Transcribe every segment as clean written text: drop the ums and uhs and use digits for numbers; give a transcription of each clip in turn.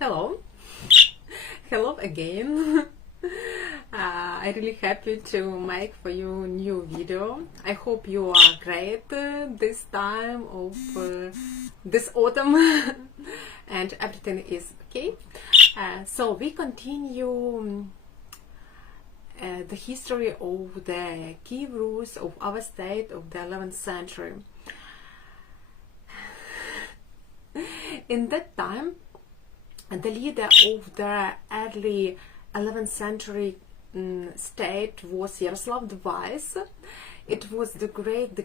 Hello, hello again. I'm really happy to make for you new video. I hope you are great this time of this autumn and everything is okay. So we continue the history of the Kiev Rus of our state of the 11th century. In that time, the leader of the early 11th century state was Yaroslav the Wise. It was the great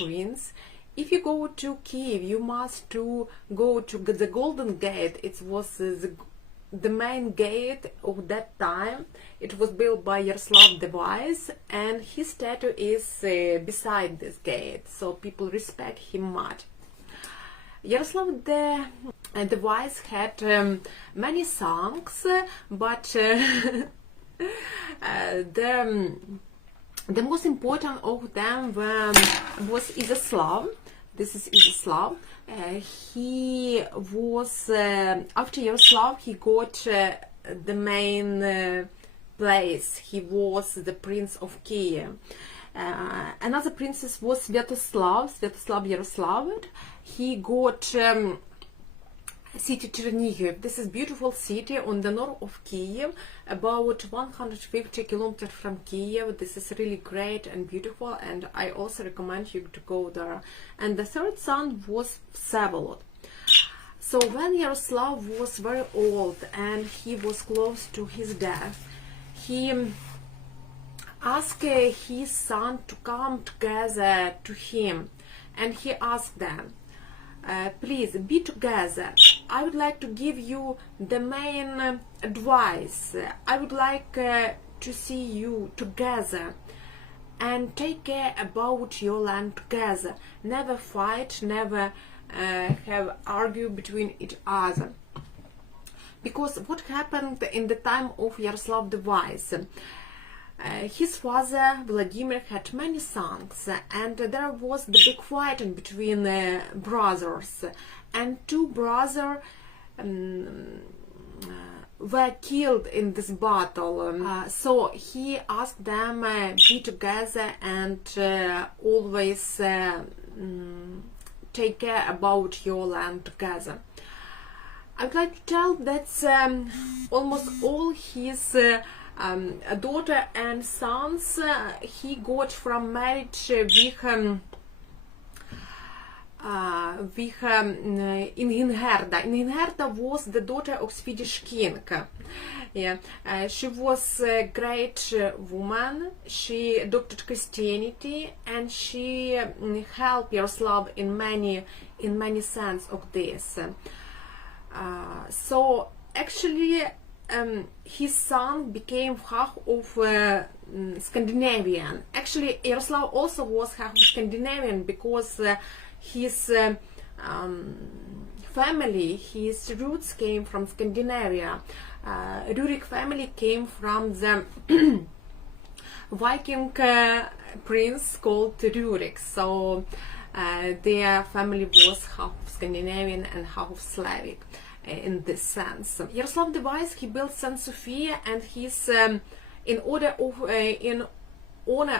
prince. If you go to Kiev, you must go to the Golden Gate. It was the main gate of that time. It was built by Yaroslav the Wise, and his statue is beside this gate, so people respect him much. Yaroslav the Wise had many sons, but the most important of them was Iziaslav. This is Iziaslav. He was, after Yaroslav, he got the main place. He was the Prince of Kiev. Another princess was Sviatoslav Yaroslav. He got city Chernihiv. This is beautiful city on the north of Kiev, about 150 kilometers from Kiev. This is really great and beautiful, and I also recommend you to go there. And the third son was Vsevolod. So when Yaroslav was very old and he was close to his death, he asked his son to come together to him, and he asked them, please be together. I would like to give you the main advice. I would like to see you together and take care about your land together. Never fight, never have argue between each other. Because what happened in the time of Yaroslav the Wise? His father Vladimir had many sons, and there was the big fighting between brothers, and two brothers were killed in this battle. So he asked them be together and always take care about your land together. I would like to tell that almost all his daughter and sons he got from marriage with Ingingerda. Ingingerda was the daughter of Swedish king. Yeah, she was a great woman. She adopted Christianity, and she helped Yaroslav in many sense of this. So actually, his son became half of Scandinavian. Actually, Yaroslav also was half Scandinavian because his family, his roots came from Scandinavia. Rurik family came from the Viking prince called Rurik. So their family was half Scandinavian and half Slavic. In this sense, Yaroslav the Wise, he built St. Sophia, and his in honor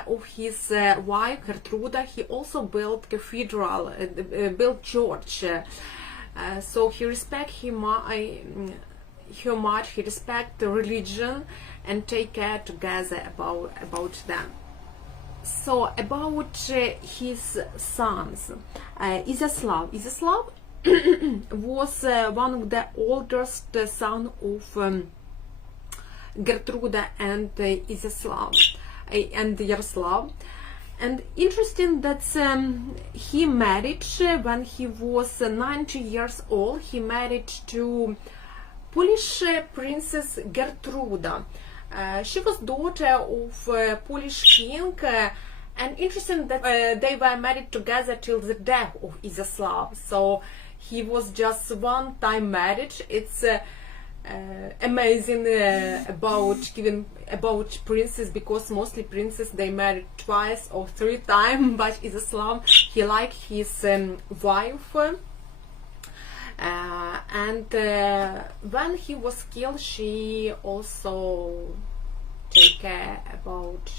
of his wife Gertruda, he also built cathedral, built church. So he respect her much. He respect the religion and take care together about them. So about his sons, Iziaslav was one of the oldest son of Gertruda and Iziaslav and Yaroslav. And interesting that he married when he was 90 years old. He married to Polish princess Gertruda. She was daughter of Polish king. And interesting that they were married together till the death of Iziaslav. So he was just one-time marriage. It's amazing about princes, because mostly princes they married twice or three times. But Iziaslav, he liked his wife, And when he was killed, she also take care about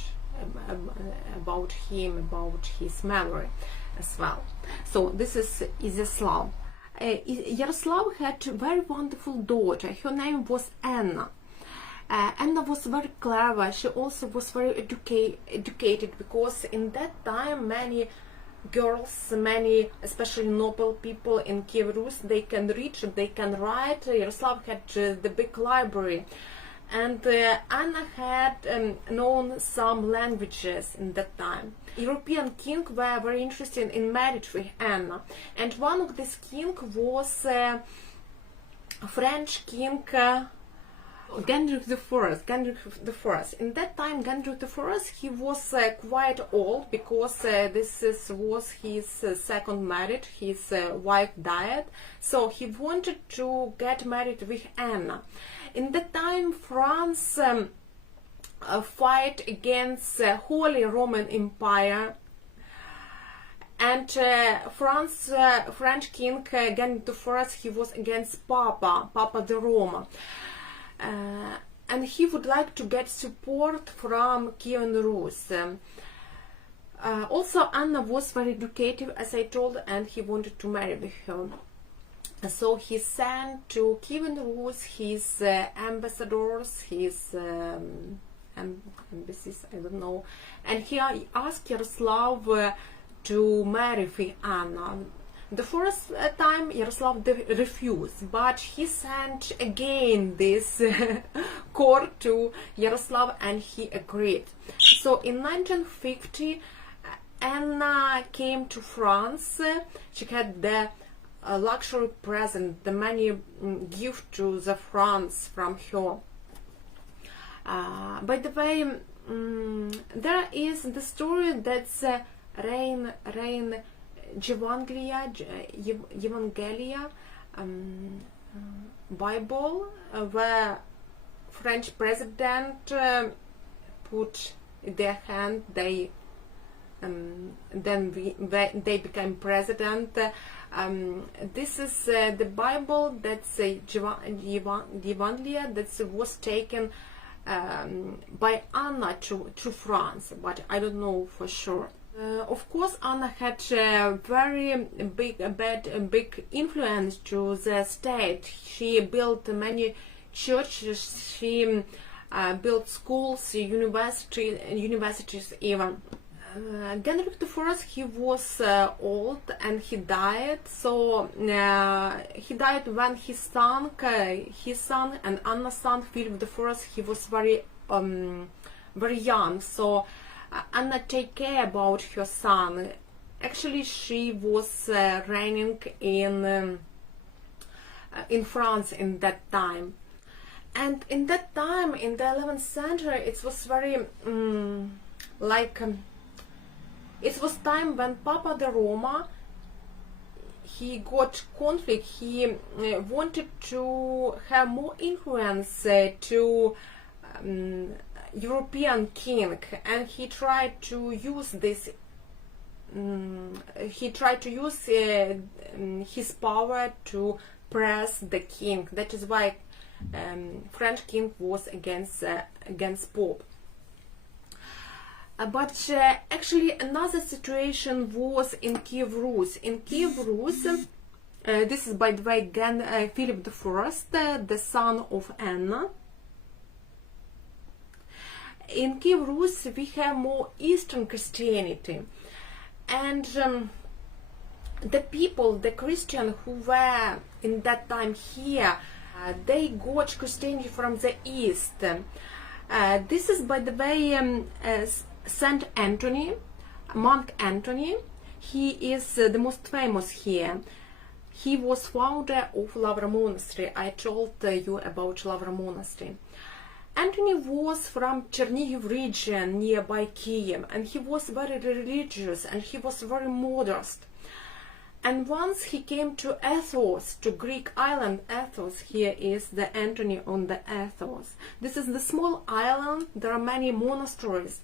him, about his memory as well. So this is Yaroslav. Yaroslav had a very wonderful daughter. Her name was Anna. Anna was very clever. She also was very educated, because in that time many girls, many especially noble people in Kiev Rus, they can read, they can write. Yaroslav had the big library, and Anna had known some languages in that time. European kings were very interested in marriage with Anna, and one of these kings was French king Gendrik I. In that time, Gendrik I, he was quite old, because this was his second marriage. His wife died, so he wanted to get married with Anna. In that time, France fight against Holy Roman Empire, and French king Gendrik I, he was against Papa the Roma. And he would like to get support from Kievan Russ. Also, Anna was very educated, as I told, and he wanted to marry with her. So he sent to Kievan Russ his ambassadors, his embassies, I don't know, and he asked Yaroslav to marry with Anna. The first time Yaroslav refused, but he sent again this court to Yaroslav, and he agreed. So in 1950, Anna came to France. She had the luxury present, the many gifts to the France from her. By the way, there is the story that's Reign Evangelia Bible, where French president put their hand, they they became president. This is the Bible, that's Evangelia, that was taken by Anna to France, but I don't know for sure. Of course, Anna had a very big influence to the state. She built many churches, she built schools, universities even. Gendrik I, he was old and he died. So he died when his son and Anna's son Philip I, he was very young. So Anna take care about her son. Actually, she was reigning in France in that time, and in that time, in the 11th century, it was very it was time when Papa the Roma, he got conflict. He wanted to have more influence to European king, and he tried to use this. He tried to use his power to press the king. That is why French king was against Pope. But actually, another situation was in Kiev Rus. In Kiev Rus, this is, by the way, again Philip I, the son of Anna. In Kiev Rus, we have more Eastern Christianity, and the people, the Christians who were in that time here, they got Christianity from the East. This is, by the way, Saint Anthony, Monk Anthony. He is the most famous here. He was founder of Lavra Monastery. I told you about Lavra Monastery. Anthony was from Chernihiv region nearby Kyiv, and he was very religious and he was very modest. And once he came to Athos, to Greek island Athos. Here is the Anthony on the Athos. This is the small island. There are many monasteries.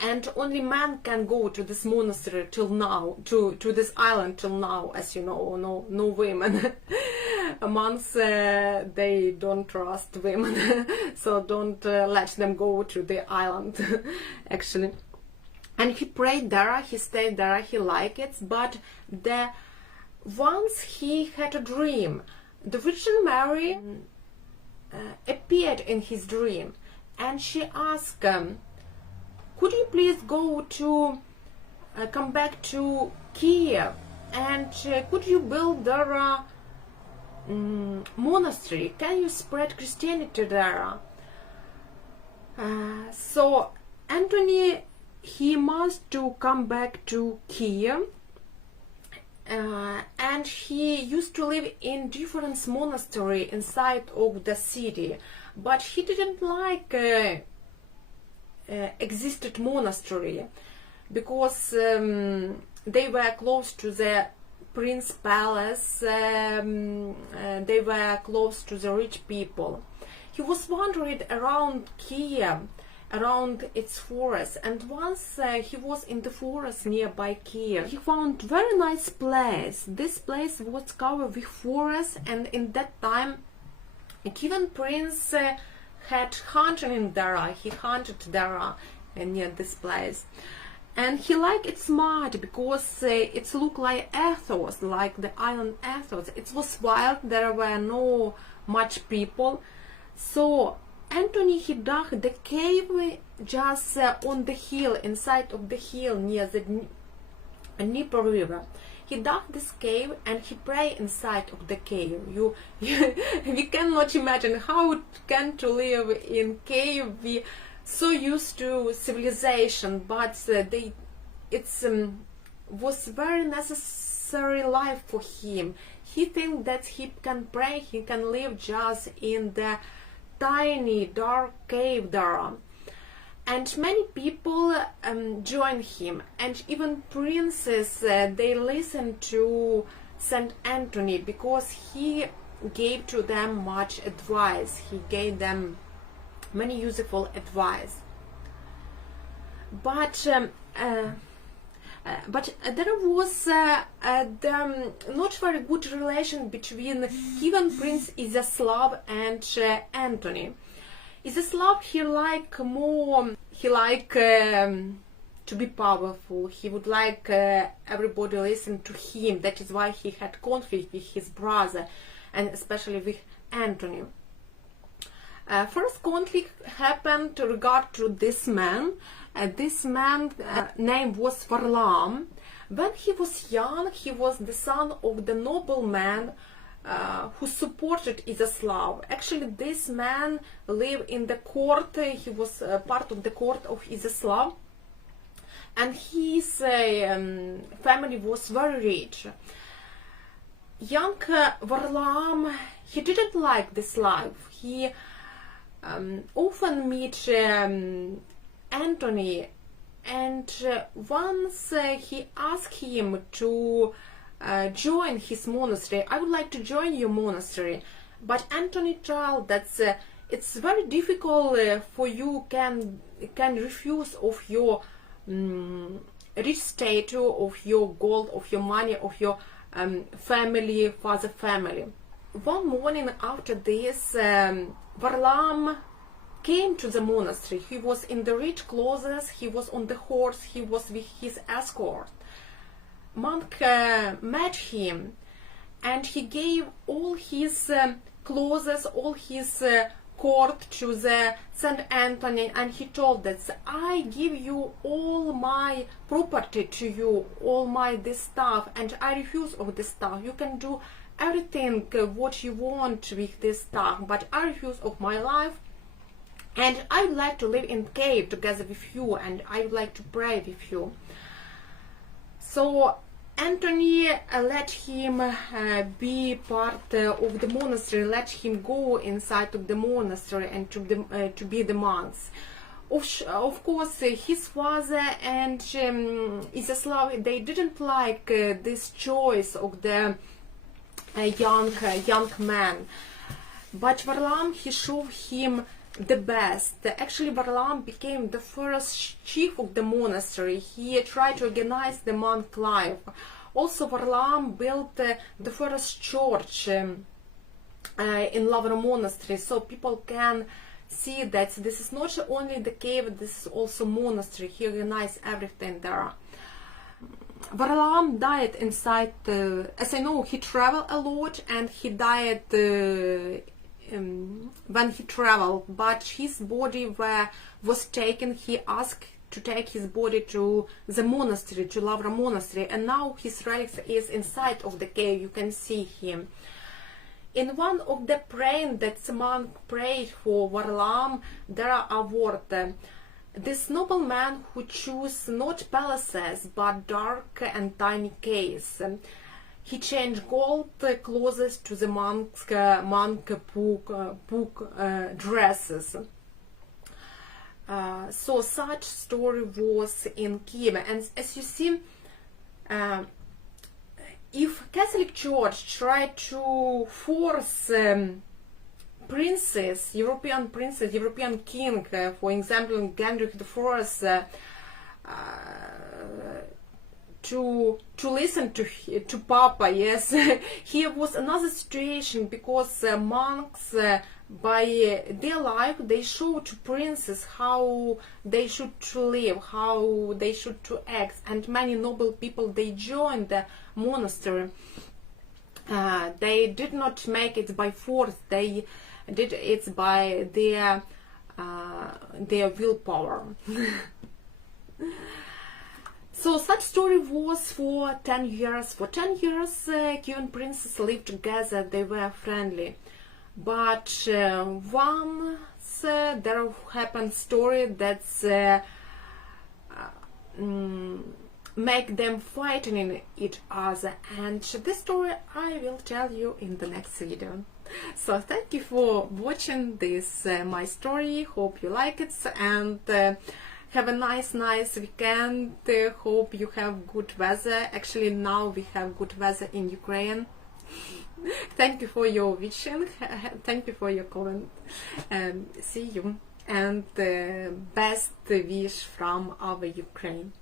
and only men can go to this monastery till now, to this island till now, as you know, no women. Monks, they don't trust women, so don't let them go to the island, actually. And he prayed there, he stayed there, he liked it, but once he had a dream. The Virgin Mary appeared in his dream, and she asked him, could you please come back to Kiev, and could you build there a monastery? Can you spread Christianity there? So Anthony, he must to come back to Kiev, and he used to live in different monastery inside of the city, but he didn't like existed monastery because they were close to the prince palace, they were close to the rich people. He was wandering around Kiev, around its forest, and once he was in the forest nearby Kiev, he found very nice place. This place was covered with forest, and in that time a Kievan prince had hunting there. He hunted there near this place, and he liked it smart because it looked like Athos, like the island Athos. It was wild, there were no much people. So Anthony, he dug the cave just on the hill, inside of the hill near the Dnieper river. He dug this cave and he prayed inside of the cave. We cannot imagine how it can to live in cave. We so used to civilization, but was very necessary life for him. He think that he can pray, he can live just in the tiny dark cave there, and many people join him, and even princes, they listen to Saint Anthony because he gave to them much advice. He gave them many useful advice. But there was not very good relation between Kievan Prince Iziaslav and Anthony. Iziaslav, he like to be powerful. He would like everybody listen to him. That is why he had conflict with his brother, and especially with Anthony. First conflict happened regard to this man. This man's name was Varlam. When he was young, he was the son of the nobleman who supported Iziaslav. Actually, this man lived in the court. He was part of the court of Iziaslav, and his family was very rich. Young Varlam, he didn't like this life. He often meet Anthony, and once he asked him to join his monastery. I would like to join your monastery, but Anthony told that it's very difficult for you can refuse of your rich status, of your gold, of your money, of your family, father family. One morning after this, Varlam came to the monastery. He was in the rich clothes, he was on the horse, he was with his escort. Monk met him, and he gave all his clothes, all his court to the Saint Anthony, and he told that I give you all my property to you, all my this stuff, and I refuse of this stuff. You can do everything what you want with this stuff, but I refuse of my life, and I would like to live in cave together with you, and I would like to pray with you. So Anthony let him be part of the monastery, let him go inside of the monastery and to be the monks. Of course, his father and Iziaslav, they didn't like this choice of the young man. But Varlam, he showed him the best. Actually, Varlam became the first chief of the monastery. He tried to organize the monk life. Also, Varlam built the first church in Lavra monastery, so people can see that this is not only the cave, this is also monastery. He organized everything there. Varlam died inside, as I know, he traveled a lot, and he died when he traveled, but his body was taken. He asked to take his body to the monastery, to Lavra monastery, and now his relics is inside of the cave. You can see him. In one of the praying that the monk prayed for Varlam, there are words. This noble man who chose not palaces but dark and tiny caves. He changed gold clothes to the monk dresses. So such story was in Kiev, and as you see, if Catholic Church tried to force princes, European king, for example, Heinrich I, to listen to Papa, yes, here was another situation, because monks, by their life, they show to princes how they should to live, how they should to act, and many noble people, they joined the monastery. They did not make it by force, they did it by their willpower. So such story was for 10 years. For 10 years, Kievan princes lived together. They were friendly. But once there happened story that make them fighting each other, and this story I will tell you in the next video. So thank you for watching this my story. Hope you like it, and have a nice weekend. Hope you have good weather. Actually, now we have good weather in Ukraine. Thank you for your watching. Thank you for your comment. See you, and best wish from our Ukraine.